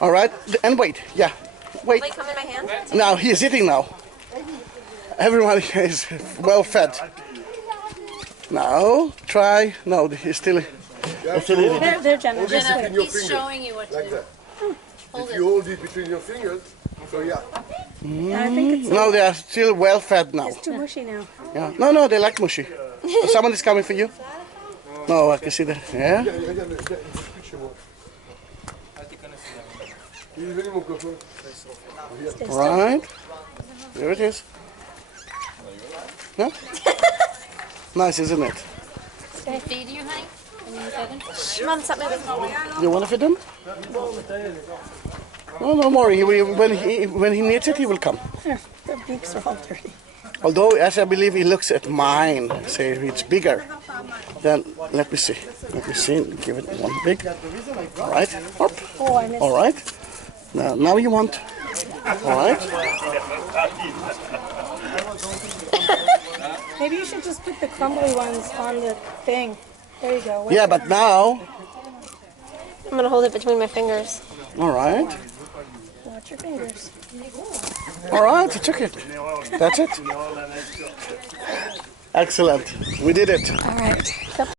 All right, and wait. Yeah, wait. Like come in my hand? Now he is eating now. Everyone is well fed. Now try. No, he's still eating. They're generous. He's showing you what to Like do. that. If you hold it between your fingers, so yeah. I think it's, No, they are still well fed now. it's too mushy now. Yeah. No, they like mushy. Someone is coming for you. No, I can see that. Yeah. Right. There it is. Yeah. Nice, isn't it? Can I feed you, honey? Mom, something with Mom. You want to feed him? No, no more. When he needs it, he will come. Their beaks are all dirty. Although, as I believe, he looks at mine, say it's bigger. Then let me see. Let me see. Give it one big. All right. Up. Oh, I missed All right. Now you want. All right. Maybe you should just put the crumbly ones on the thing. There you go. Yeah, but now. I'm going to hold it between my fingers. All right. Watch your fingers. All right. You took it. That's it. Excellent. We did it. All right.